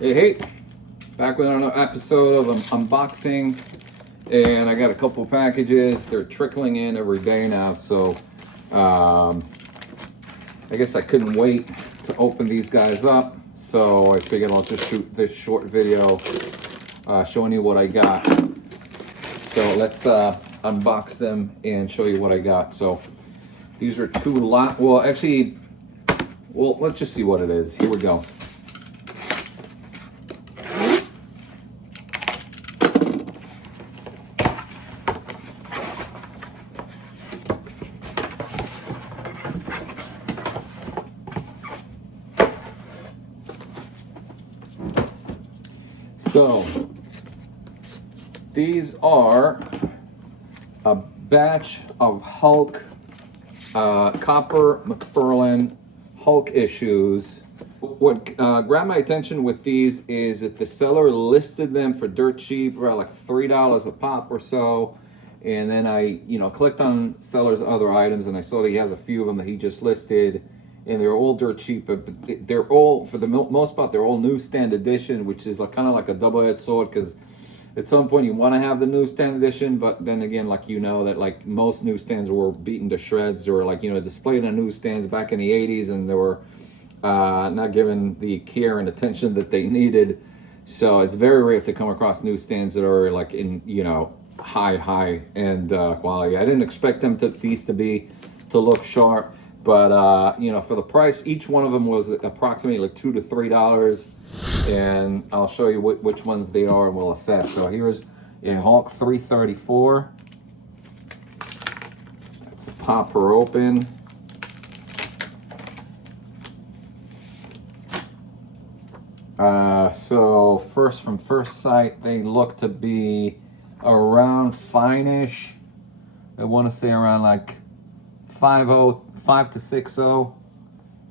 Hey, back with another episode of unboxing, and I got a couple packages. They're trickling in every day now, so I guess I couldn't wait to open these guys up. So I figured I'll just shoot this short video showing you what I got. So let's unbox them and show you what I got. So these are two lot. Well, actually, let's just see what it is. Here we go. So these are a batch of Hulk Copper McFarlane Hulk issues. What grabbed my attention with these is that the seller listed them for dirt cheap, around like $3 a pop or so. And then I, clicked on seller's other items, and I saw that he has a few of them that he just listed, and they're all dirt cheap. But they're all, for the most part, they're all newsstand edition, which is like kind of like a double-edged sword, because at some point you want to have the newsstand edition, but then again, that like most newsstands were beaten to shreds, or displayed on newsstands back in the 80s, and they were not given the care and attention that they needed. So it's very rare to come across newsstands that are like in high end quality. I didn't expect these to look sharp, but for the price, each one of them was approximately like $2 to $3, and I'll show you which ones they are, and we'll assess. So here's a Hulk 334. Let's pop her open. So from first sight, they look to be around fine-ish. I want to say around like 5 to 6.0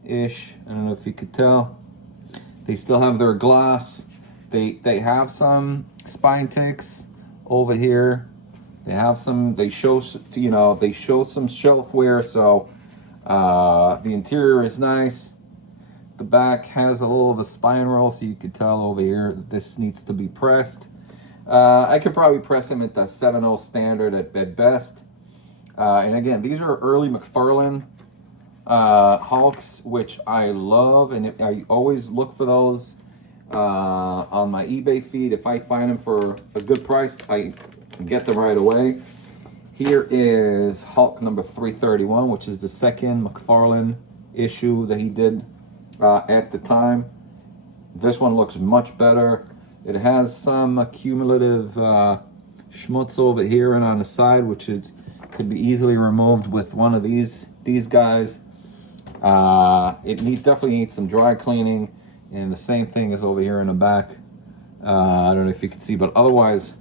ish. I don't know if you could tell. They still have their gloss. They have some spine ticks over here. They have some. They show some shelf wear. So the interior is nice. The back has a little of a spine roll, so you could tell over here that this needs to be pressed. I could probably press them at the 7.0 standard at best. And again, these are early McFarlane Hulks, which I love, and I always look for those on my eBay feed. If I find them for a good price, I get them right away. Here is Hulk number 331, which is the second McFarlane issue that he did at the time. This one looks much better. It has some cumulative schmutz over here and on the side, which could be easily removed with one of these guys. It definitely needs some dry cleaning, and the same thing is over here in the back. I don't know if you can see, but otherwise,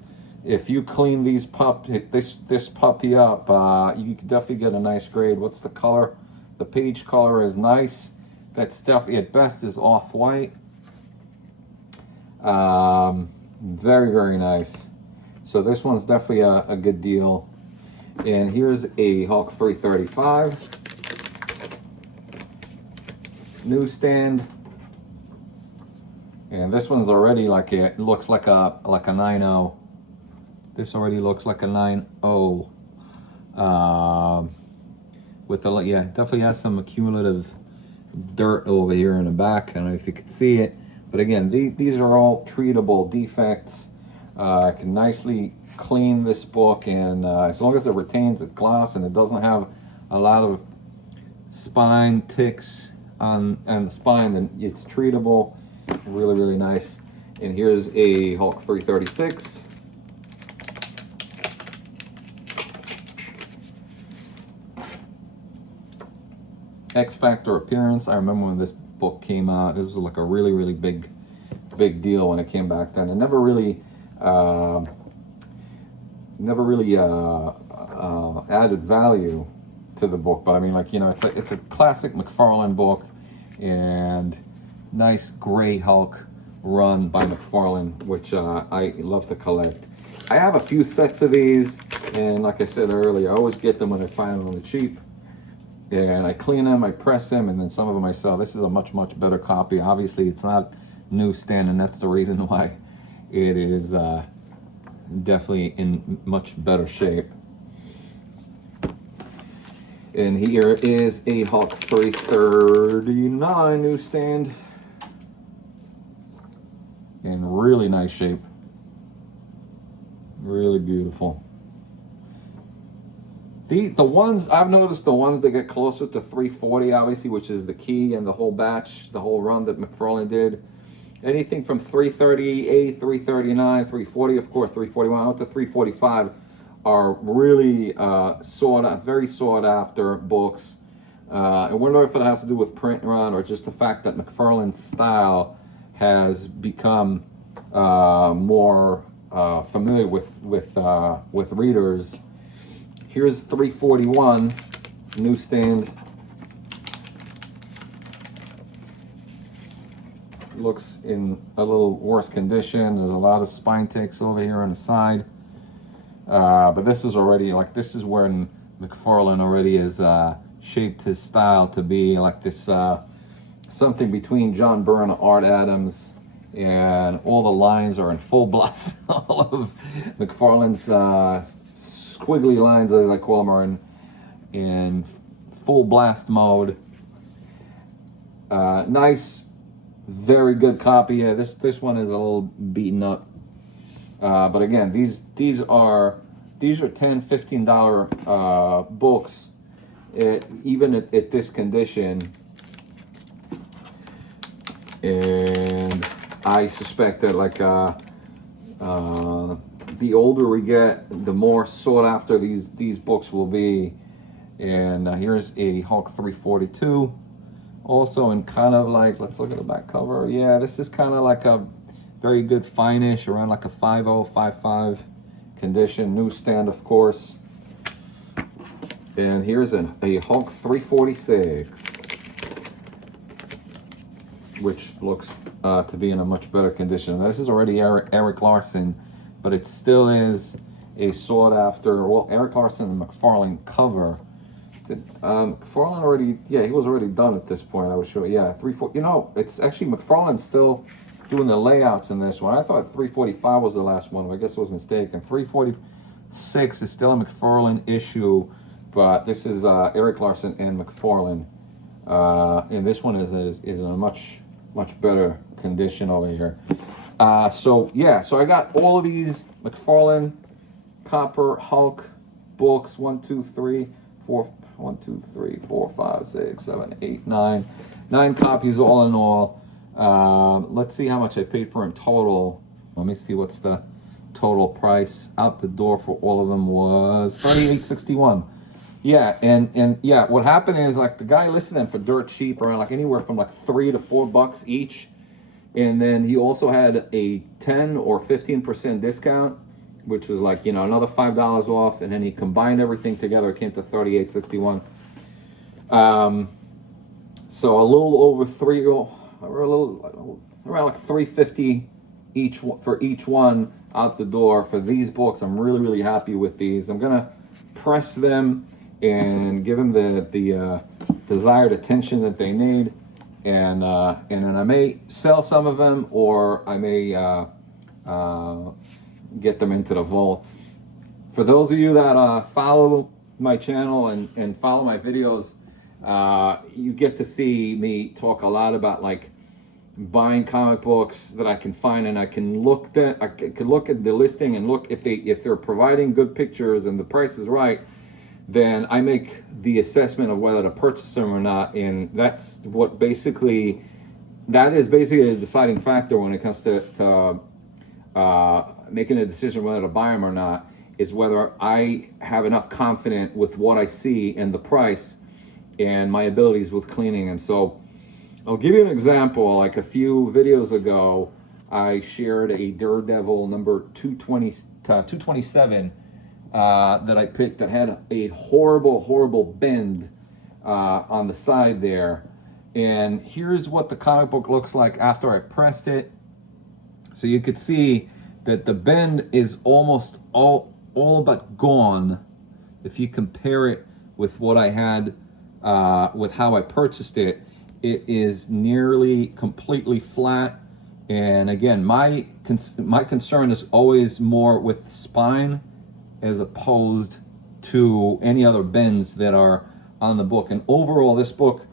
if you clean this puppy up, you can definitely get a nice grade. What's the color? The page color is nice. That stuff at best is off-white. Very, very nice. So this one's definitely a good deal. And here's a Hulk 335 newsstand. And this one's already it looks like a 9.0. This already looks like a 9.0. Definitely has some accumulative dirt over here in the back. I don't know if you can see it, but again, these are all treatable defects. I can nicely clean this book, and as long as it retains the gloss and it doesn't have a lot of spine ticks on the spine, then it's treatable. Really, really nice. And here's a Hulk 336. X Factor appearance. I remember when this book came out, this was like a really, really big deal when it came back then. It never really added value to the book, but I mean, it's a classic McFarlane book, and nice gray Hulk run by McFarlane, which I love to collect. I have a few sets of these, and like I said earlier, I always get them when I find them on the cheap. And I clean them, I press them, and then some of them I sell. This is a much, much better copy. Obviously, it's not newsstand, and that's the reason why it is definitely in much better shape. And here is a Hulk 339 newsstand in really nice shape. Really beautiful. The ones I've noticed, the ones that get closer to 340, obviously, which is the key and the whole batch, the whole run that McFarlane did. Anything from 338, 339, 340, of course, 341 out to 345 are really very sought after books. I wonder if it has to do with print run or just the fact that McFarlane's style has become more familiar with readers. Here's 341 newsstand. Looks in a little worse condition. There's a lot of spine ticks over here on the side. But this is already, like, this is when McFarlane already has shaped his style to be like this, something between John Byrne and Art Adams, and all the lines are in full blast. All of McFarlane's squiggly lines, as I call them, are in full blast mode. Nice, very good copy. Yeah, this one is a little beaten up. But again, these are $10, $15 books, even at this condition. And I suspect that, like, the older we get, the more sought after these books will be. And here's a Hulk 342, also in kind of like, let's look at the back cover. Yeah, this is kind of like a very good finish, around like a 50, 55 condition. Newsstand, of course. And here's a Hulk 346, which looks to be in a much better condition. Now, this is already Erik Larsen, but it still is a sought after, well, Erik Larsen and McFarlane cover. McFarlane already, yeah, he was already done at this point, I was sure. Yeah, 340, you know, it's actually McFarlane still doing the layouts in this one. I thought 345 was the last one, but I guess I was mistaken. 346 is still a McFarlane issue, but this is Erik Larsen and McFarlane. And this one is in a much better condition over here. So I got all of these McFarlane Copper Hulk books. 1, 2, 3, 4, 5, 6, 7, 8, 9. 9 copies all in all. Let's see how much I paid for in total. Let me see what's the total price out the door for all of them was $38.61. Yeah, and yeah, what happened is, like, the guy listed them for dirt cheap, around like anywhere from like $3 to $4 each, and then he also had a 10 or 15% discount, which was like, you know, another $5 off, and then he combined everything together. It came to $38.61. So a little over around like $3.50 each for each one out the door for these books. I'm really happy with these. I'm gonna press them and give them the desired attention that they need, and then I may sell some of them, or I may get them into the vault. For those of you that follow my channel and follow my videos, you get to see me talk a lot about, like, buying comic books that I can find, and I can look at the listing and look if they're providing good pictures and the price is right. Then I make the assessment of whether to purchase them or not, and that is basically a deciding factor when it comes to making a decision whether to buy them or not, is whether I have enough confidence with what I see and the price and my abilities with cleaning. And so I'll give you an example. Like a few videos ago, I shared a Daredevil number 227 that I picked that had a horrible bend on the side there. And here's what the comic book looks like after I pressed it. So you could see that the bend is almost all but gone if you compare it with what I had, with how I purchased it. It is nearly completely flat, And again, my concern is always more with the spine as opposed to any other bends that are on the book. And overall, this book,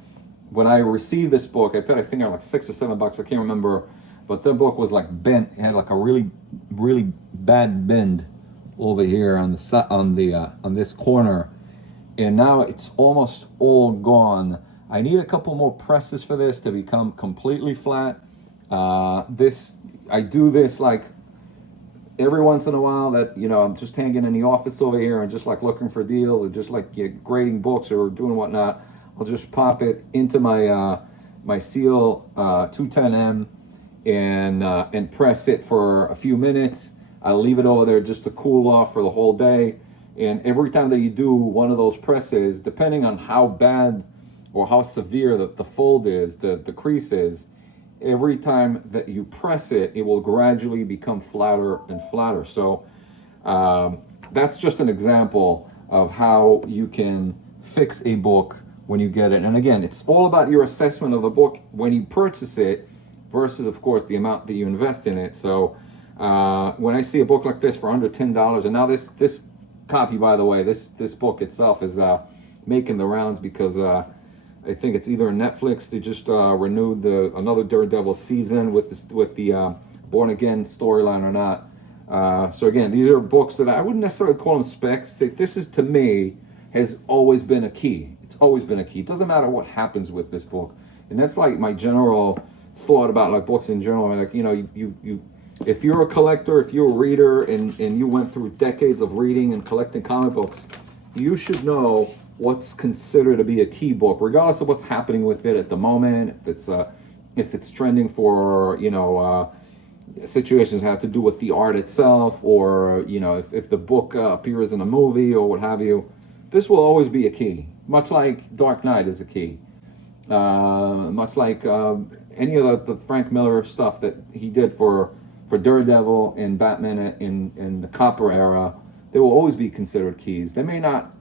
when I received this book, I paid, I think, like $6 or $7, I can't remember, but the book was like bent. It had like a really, really bad bend over here on the on this corner, and now it's almost all gone. I need a couple more presses for this to become completely flat. I do this like every once in a while, that, you know, I'm just hanging in the office over here and just like looking for deals, or just like grading books or doing whatnot. I'll just pop it into my my Seal 210M and press it for a few minutes. I'll leave it over there just to cool off for the whole day. And every time that you do one of those presses, depending on how bad or how severe the fold is, the crease is, every time that you press it, it will gradually become flatter and flatter. So that's just an example of how you can fix a book when you get it. And again, it's all about your assessment of the book when you purchase it versus, of course, the amount that you invest in it. So when I see a book like this for under $10, and now this copy, by the way, this book itself is making the rounds because I think it's either Netflix. They just renewed another Daredevil season with the Born Again storyline or not. So again, these are books that I wouldn't necessarily call them specs. This is, to me, has always been a key. It's always been a key. It doesn't matter what happens with this book, and that's like my general thought about like books in general. Like, you know, you if you're a collector, if you're a reader, and you went through decades of reading and collecting comic books, you should know what's considered to be a key book, regardless of what's happening with it at the moment. If it's trending for, you know, situations that have to do with the art itself, or, you know, if the book appears in a movie or what have you, this will always be a key. Much like Dark Knight is a key. Much like any of the Frank Miller stuff that he did for Daredevil and Batman in the Copper era, they will always be considered keys. They may not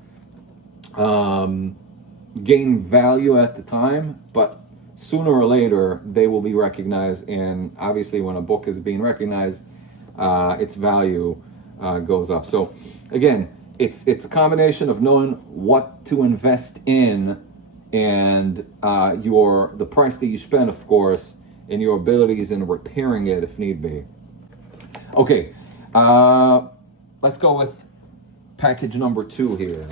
gain value at the time, but sooner or later they will be recognized. And obviously, when a book is being recognized, its value goes up. So again, it's a combination of knowing what to invest in, and the price that you spend, of course, and your abilities in repairing it if need be. Okay, let's go with package number 2 here.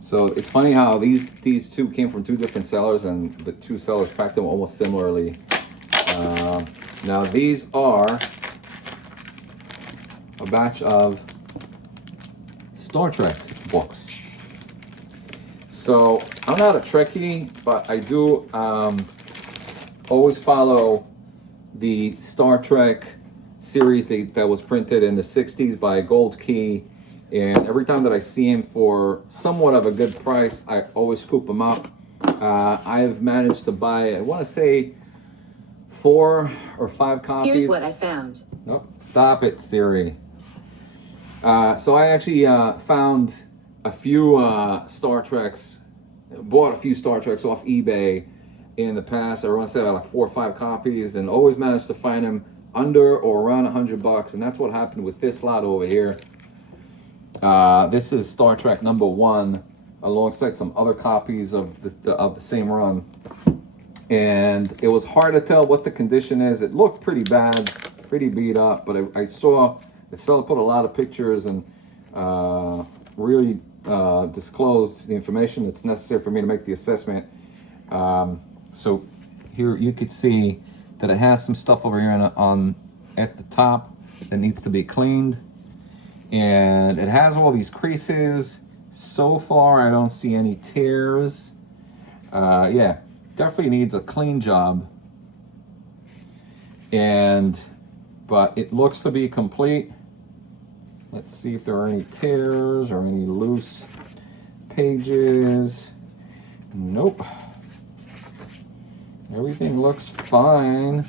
So it's funny how these two came from 2 different sellers, and the 2 sellers packed them almost similarly. Now these are a batch of Star Trek books. So I'm not a Trekkie, but I do always follow the Star Trek series that was printed in the 60s by Gold Key. And every time that I see him for somewhat of a good price, I always scoop them up. I've managed to buy, I want to say, 4 or 5 copies. Here's what I found. Nope, stop it, Siri. So I actually found a few Star Treks, bought a few Star Treks off eBay in the past. I want to say like 4 or 5 copies, and always managed to find them under or around $100. And that's what happened with this lot over here. This is Star Trek #1, alongside some other copies of the same run. And it was hard to tell what the condition is. It looked pretty bad, pretty beat up, but I saw the seller put a lot of pictures and really disclosed the information that's necessary for me to make the assessment. So here you could see that it has some stuff over here at the top that needs to be cleaned. And it has all these creases. So far, I don't see any tears. Yeah, definitely needs a clean job. But it looks to be complete. Let's see if there are any tears or any loose pages. Nope. Everything looks fine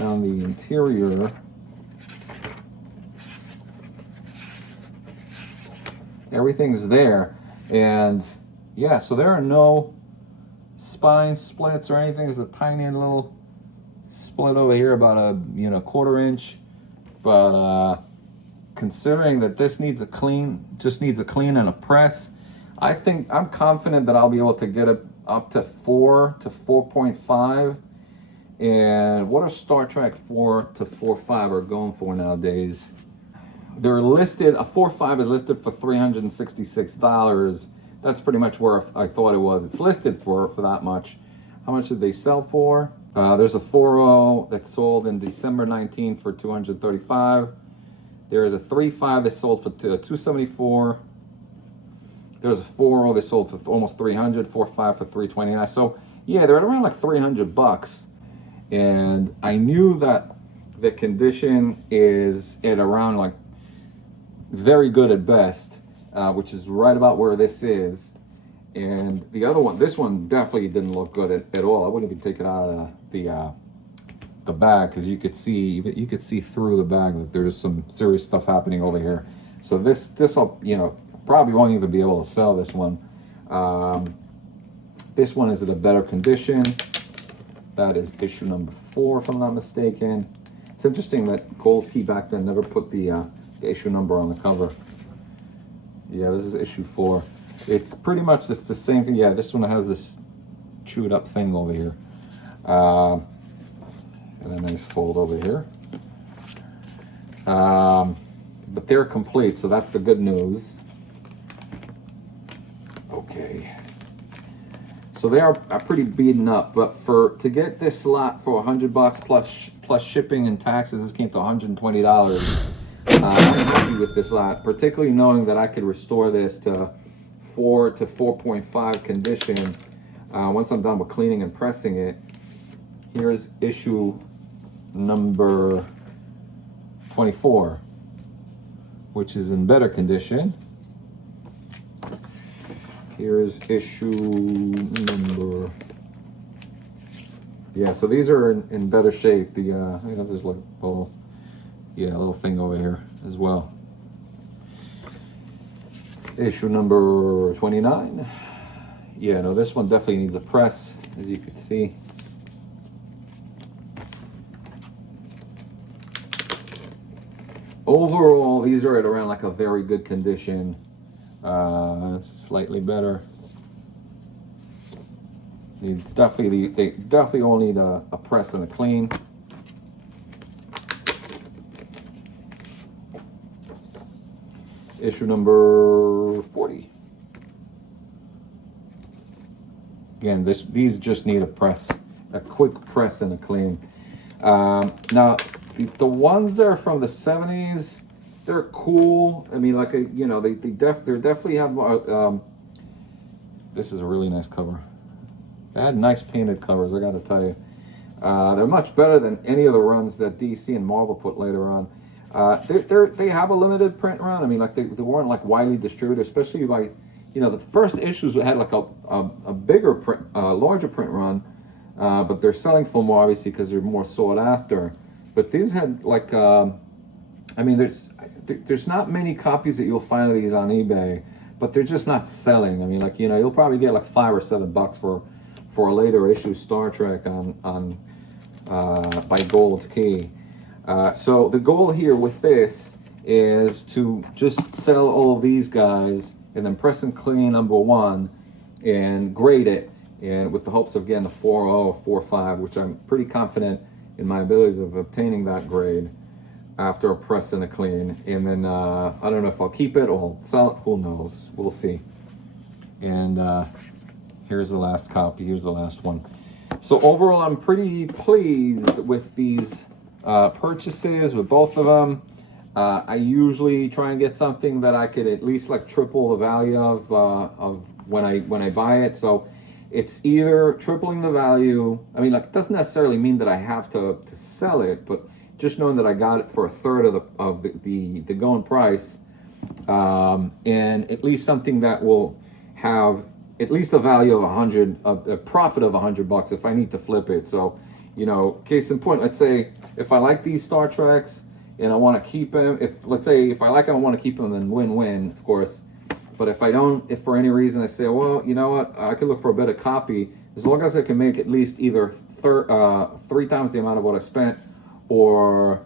on the interior. everything's there. And yeah, so there are no spine splits or anything. There's a tiny little split over here, about a quarter inch. But considering that this needs a clean, just needs a clean and a press, I'm confident that I'll be able to get it up to 4 to 4.5. And what are Star Trek 4 to 4.5 are going for nowadays? They're listed, a 4.5 is listed for $366. That's pretty much where I thought it was. It's listed for that much. How much did they sell for? There's a 4.0 that sold in December 19 for $235. There is a 3.5 that sold for $274. There's a 4.0 that sold for almost $300. 4.5 for $329. So yeah, they're at around like $300. And I knew that the condition is at around like very good at best, which is right about where this is. And the other one, this one definitely didn't look good at all. I wouldn't even take it out of the bag, because you could see through the bag that there's some serious stuff happening over here. So this probably won't even be able to sell this one. This one is in a better condition. That is issue number 4, if I'm not mistaken. It's interesting that Gold Key back then never put the issue number on the cover. Yeah, this is issue 4. It's pretty much just the same thing. Yeah, this one has this chewed up thing over here. And a nice fold over here. But they're complete, so that's the good news. Okay. So they are pretty beaten up, but to get this lot for $100 plus shipping and taxes, this came to $120. I'm happy with this lot, particularly knowing that I could restore this to 4 to 4.5 condition once I'm done with cleaning and pressing it. Here's issue number 24, which is in better condition. Here's issue number, yeah, so these are in better shape. There's like a little thing over here as well. Issue number 29. Yeah, no, this one definitely needs a press, as you can see. Overall, these are at around like a very good condition. It's slightly better. They definitely all need a press and a clean. Issue number 40. Again, these just need a press, a quick press and a clean. Now, the ones that are from the 70s, they're cool. I mean, like they definitely have. This is a really nice cover. They had nice painted covers, I gotta tell you. They're much better than any of the runs that DC and Marvel put later on. They have a limited print run. I mean, like they weren't like widely distributed, especially like, the first issues had like a bigger print, larger print run, but they're selling for more, obviously, because they're more sought after. But these had like, I mean, there's not many copies that you'll find of these on eBay, but they're just not selling. I mean, like, you'll probably get like $5 or $7 for a later issue Star Trek on by Gold Key. So the goal here with this is to just sell all of these guys and then press and clean number 1 and grade it, and with the hopes of getting a 4.0 or 4.5, which I'm pretty confident in my abilities of obtaining that grade after a press and a clean. And then I don't know if I'll keep it or sell it, who knows, we'll see. And here's the last copy, here's the last one. So overall, I'm pretty pleased with these purchases, with both of them. I usually try and get something that I could at least like triple the value of when I buy it. So it's either tripling the value. I mean, like, it doesn't necessarily mean that I have to sell it, but just knowing that I got it for a third of the going price, and at least something that will have at least a value of a profit of $100 if I need to flip it. So, case in point, let's say if I like these Star Treks and I want to keep them, if I like them, I want to keep them, then win-win, of course. But if for any reason I say, well, you know what, I could look for a better copy, as long as I can make at least either 3 times the amount of what I spent, or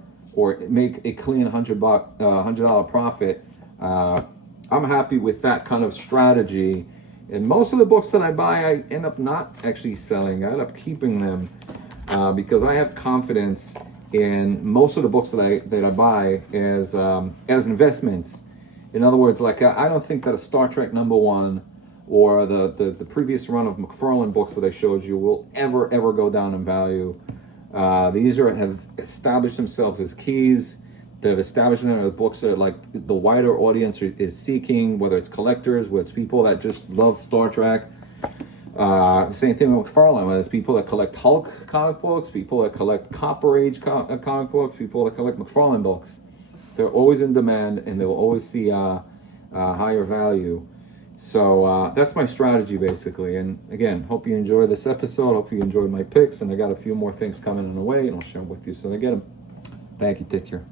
make a clean $100 profit, I'm happy with that kind of strategy. And most of the books that I buy, I end up not actually selling. I end up keeping them because I have confidence in most of the books that I buy as investments. In other words, like I don't think that a Star Trek #1 or the previous run of McFarlane books that I showed you will ever go down in value. These have established themselves as keys. They've established them as books that like the wider audience is seeking, whether it's collectors, whether it's people that just love Star Trek. Same thing with McFarlane, whether it's people that collect Hulk comic books, people that collect Copper Age comic books, people that collect McFarlane books. They're always in demand, and they will always see higher value. So that's my strategy, basically. And again, hope you enjoy this episode. Hope you enjoyed my picks, and I got a few more things coming in the way, and I'll share them with you soon I get them. Thank you. Take care.